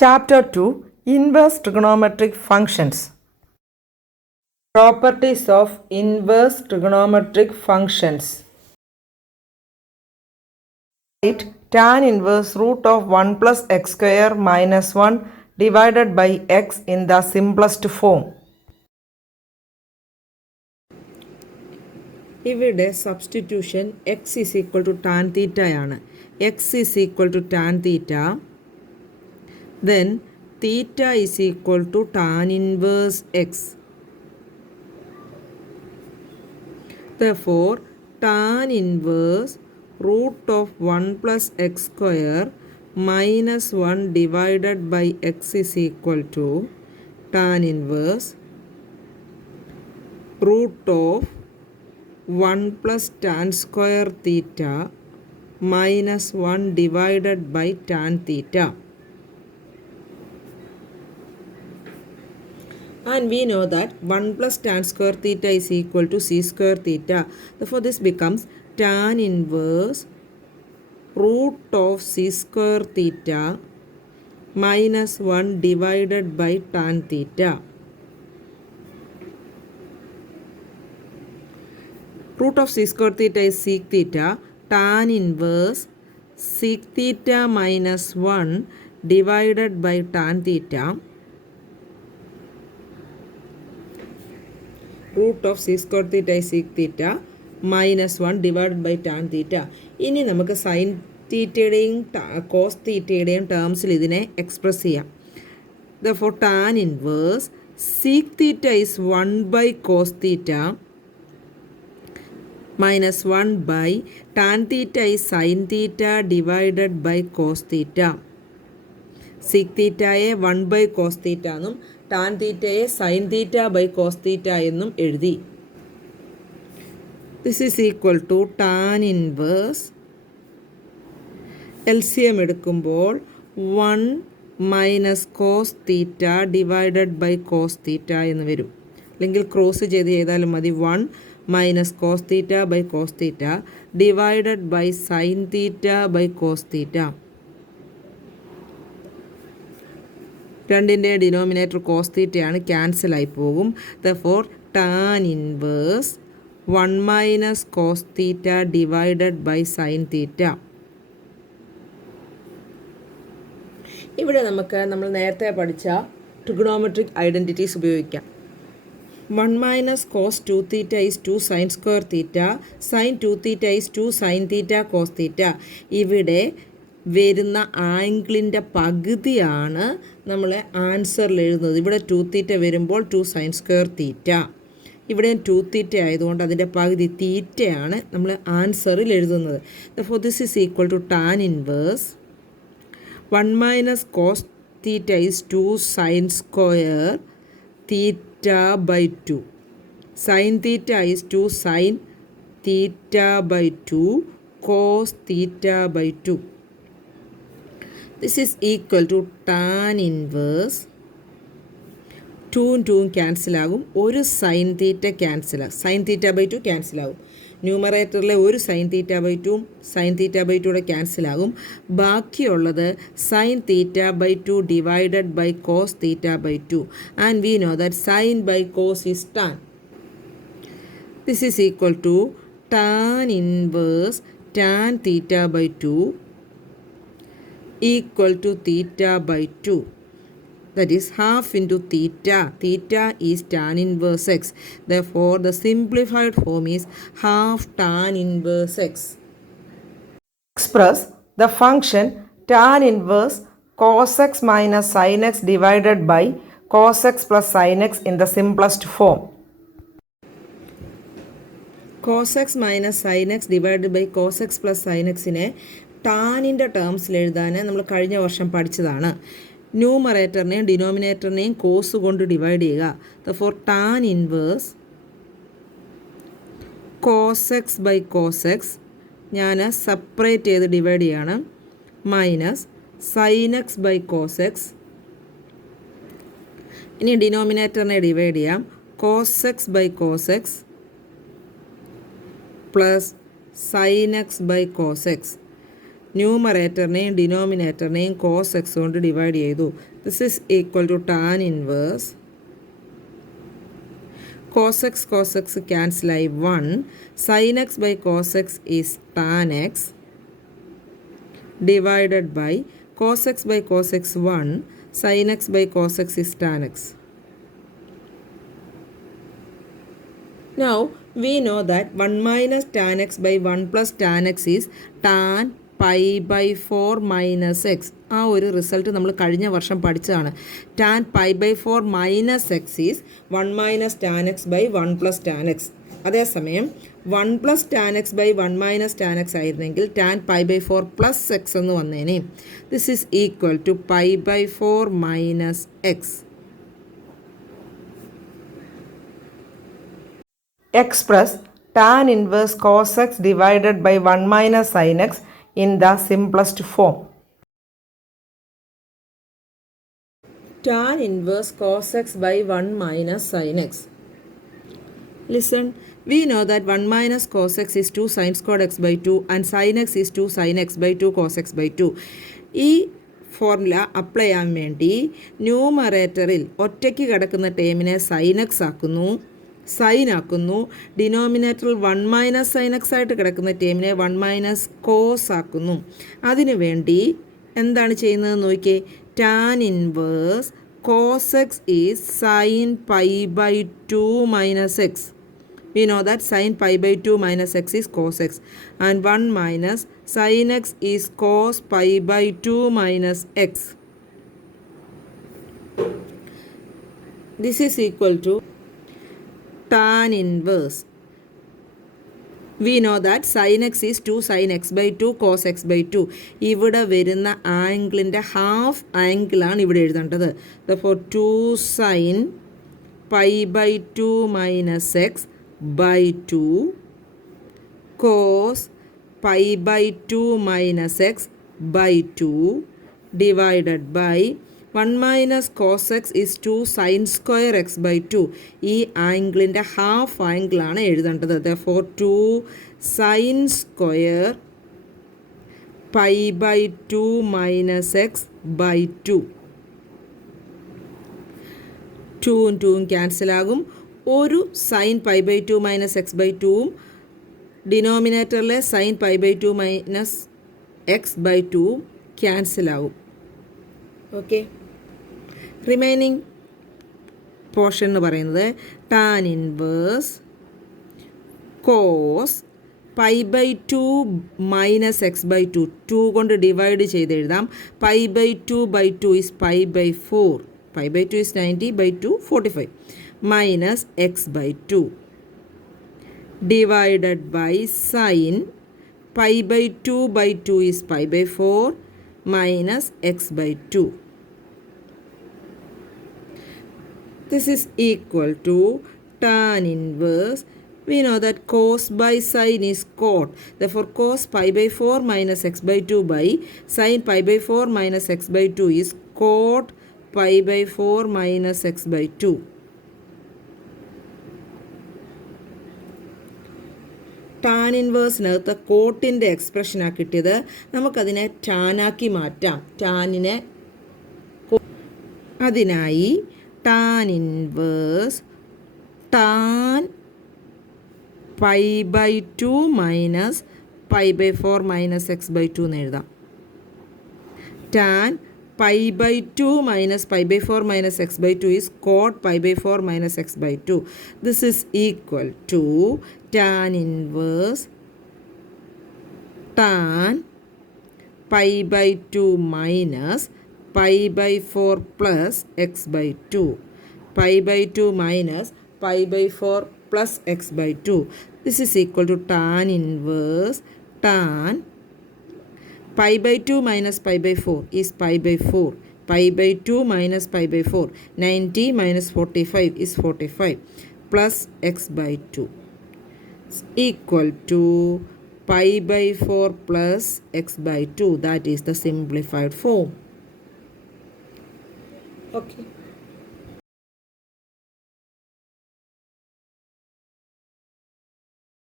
Chapter 2 Inverse Trigonometric Functions. Properties of inverse trigonometric functions. Write tan inverse root of 1 plus x square minus 1 divided by x in the simplest form. ഇവിടെ substitution x is equal to tan theta ആണ്. x is equal to tan theta. Then theta is equal to tan inverse x. Therefore, tan inverse root of 1 plus x square minus 1 divided by x is equal to tan inverse root of 1 plus tan square theta minus 1 divided by tan theta. And we know that 1 plus tan square theta is equal to c square theta. Therefore, this becomes tan inverse root of c square theta minus 1 divided by tan theta. Root of c square theta is sec theta. Tan inverse sec theta minus 1 divided by tan theta. Root of c square theta is sec theta minus 1 divided by tan theta. ഇനി നമുക്ക് sign തീറ്റയുടെയും cos തീറ്റയുടെയും ടേംസിൽ ഇതിനെ express ചെയ്യാം. Therefore, tan inverse sec theta is 1 by cos theta minus 1 by tan theta is sin theta divided by cos theta. Sec thetaയെ 1 by cos theta എന്നും tan thetaയെ sin theta by cos theta എന്നും എഴുതി. This is equal to tan inverse LCM എടുക്കുമ്പോൾ 1 minus cos theta divided by cos theta എന്ന് വരും. അല്ലെങ്കിൽ cross ചെയ്താലും മതി. 1 minus cos theta by cos theta divided by sin theta by cos theta. രണ്ടിൻ്റെ denominator cos തീറ്റയാണ്, ക്യാൻസൽ ആയി പോകും. Therefore, tan inverse 1 minus cos theta divided by sin theta. ഇവിടെ നമ്മൾ നേരത്തെ പഠിച്ച ട്രിഗണോമെട്രിക് ഐഡൻറ്റിറ്റീസ് ഉപയോഗിക്കാം. 1 minus cos 2 theta is 2 sin square theta. Sin 2 theta is 2 sin theta cos theta. ഇവിടെ വരുന്ന ആംഗിളിൻ്റെ പകുതിയാണ് നമ്മൾ ആൻസറിൽ എഴുതുന്നത്. ഇവിടെ 2 തീറ്റ വരുമ്പോൾ 2 സൈൻ സ്ക്വയർ തീറ്റ. ഇവിടെ 2 തീറ്റ ആയതുകൊണ്ട് അതിൻ്റെ പകുതി തീറ്റയാണ് നമ്മൾ ആൻസറിൽ എഴുതുന്നത്. Therefore, this is equal to tan inverse 1 minus cos theta is 2 sin square theta by 2. Sin theta is 2 sin theta by 2 cos theta by 2. This is equal to tan inverse 2ഉം 2ഉം cancel ആകും. ഒരു sine theta cancel ആകും. Sine theta by 2 cancel ആകും. ന്യൂമറേറ്ററിലെ ഒരു sine theta by 2ഉം sine theta by 2യുടെ ക്യാൻസൽ ആകും. ബാക്കിയുള്ളത് sine theta by 2 divided by cos theta by 2. And we know that sine by cos is tan. This is equal to tan inverse tan theta by 2 equal to theta by 2. That is half into theta. Theta is tan inverse x. Therefore, the simplified form is half tan inverse x. Express the function tan inverse cos x minus sin x divided by cos x plus sin x in the simplest form. Cos x minus sin x divided by cos x plus sin x നെ ടാനിൻ്റെ ടേംസിൽ എഴുതാൻ നമ്മൾ കഴിഞ്ഞ വർഷം പഠിച്ചതാണ്. ന്യൂമറേറ്ററിനെയും ഡിനോമിനേറ്ററിനെയും cos കൊണ്ട് divide ചെയ്യുക. Therefore, tan inverse cos x by cos x ഞാൻ സെപ്പറേറ്റ് ചെയ്ത് ഡിവൈഡ് ചെയ്യാണ്. Minus sin x by cos x. ഇനി ഡിനോമിനേറ്ററിനെ ഡിവൈഡ് ചെയ്യാം. cos x by cos x plus sin x by cos x. ന്യൂമറേറ്ററിനെയും ഡിനോമിനേറ്ററിനെയും കോസ് എക്സ് കൊണ്ട് ഡിവൈഡ് ചെയ്തു. This is equal to tan inverse cos x ക്യാൻസലായി 1 sin x by cos x is tan x divided by cos x by cos x 1 sin x by cos x is tan x. Now we know that 1 minus tan x by 1 plus tan x is tan pi by 4 minus x. ആ ഒരു result നമ്മൾ കഴിഞ്ഞ വർഷം പഠിച്ചതാണ്. tan pi by 4 minus x is 1 minus tan x by 1 plus tan x. അതേസമയം 1 plus tan x by 1 minus tan x ആയിരുന്നെങ്കിൽ tan pi by 4 plus x എന്ന് വന്നേനെ. This is equal to pi by 4 minus x. Express tan inverse cos x divided by 1 minus sin x in the simplest form. Tan inverse cos x by 1 minus sin x. Listen, we know that 1 minus cos x is 2 sin squared x by 2 and sin x is 2 sin x by 2 cos x by 2. ഈ formula apply ചെയ്യാൻ വേണ്ടി ന്യൂമറേറ്ററിൽ ഒറ്റയ്ക്ക് കിടക്കുന്ന ടേമിനെ sin x ആക്കുന്നു, sign ആക്കുന്നു. ഡിനോമിനേറ്ററിൽ 1 minus sine X ആയിട്ട് കിടക്കുന്ന ടേമിനെ 1 മൈനസ് കോസ് ആക്കുന്നു. അതിനു വേണ്ടി എന്താണ് ചെയ്യുന്നത് നോക്കിയേ. Tan inverse cos x is sine pi by 2 minus x. We know that sine pi by 2 minus x is cos x and 1 minus sine x is cos pi by 2 minus x. This is equal to tan inverse. We know that sin x is 2 sin x by 2 cos x by 2. ഇവിടെ വരുന്ന ആംഗിളിൻ്റെ half ആംഗിളാണ് ഇവിടെ എഴുതേണ്ടത്. therefore 2 sin pi by 2 minus x by 2 cos pi by 2 minus x by 2 divided by 1 minus cos x is 2 sin square x by 2. ഈ ആംഗിളിൻ്റെ half ആംഗിളാണ് എഴുതേണ്ടത്. therefore 2 sin square pi by 2 minus x by 2. 2ഉം 2ഉം ക്യാൻസലാകും. ഒരു sine pi by 2 minus x by 2ഉം ഡിനോമിനേറ്ററിലെ sine pi by 2 minus x by 2ഉം ക്യാൻസലാകും. Okay, remaining portion എന്ന് പറയുന്നത് tan inverse cos pi by 2 minus x by 2. 2 കൊണ്ട് ഡിവൈഡ് ചെയ്ത് എഴുതാം. Pi by 2 by 2 is pi by 4. Pi by 2 is 90 by 2 45 minus x by 2 divided by sine pi by 2 by 2 is pi by 4 minus x by 2. This is equal to tan inverse. We know that cos by sin is cot. Therefore, cos pi by 4 minus x by 2 by sin pi by 4 minus x by 2 is cot pi by 4 minus x by 2. Tan ഇൻവേഴ്സിനകത്ത് കോട്ടിൻ്റെ എക്സ്പ്രഷനാണ് കിട്ടിയത്. നമുക്കതിനെ ടാനാക്കി മാറ്റാം. ടാനിനെ അതിനായി tan inverse tan pi by 2 minus pi by 4 minus x by 2 എന്ന് എഴുതാം. Tan pi by 2 minus pi by 4 minus x by 2 is cot pi by 4 minus x by 2. This is equal to tan inverse tan pi by 2 minus pi by 4 plus x by 2. Pi by 2 minus pi by 4 plus x by 2. This is equal to tan inverse tan pi by 2 minus pi by 4 is pi by 4. Pi by 2 minus pi by 4. 90 minus 45 is 45 plus x by 2 is equal to pi by 4 plus x by 2. That is the simplified form. Okay.